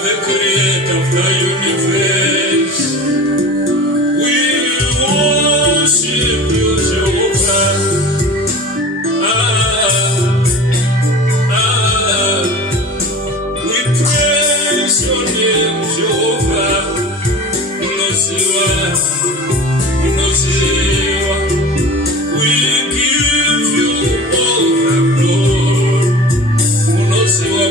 the creator of the universe. We worship you, Jehovah. We praise your name, Jehovah. We give you all the glory. Unosiwa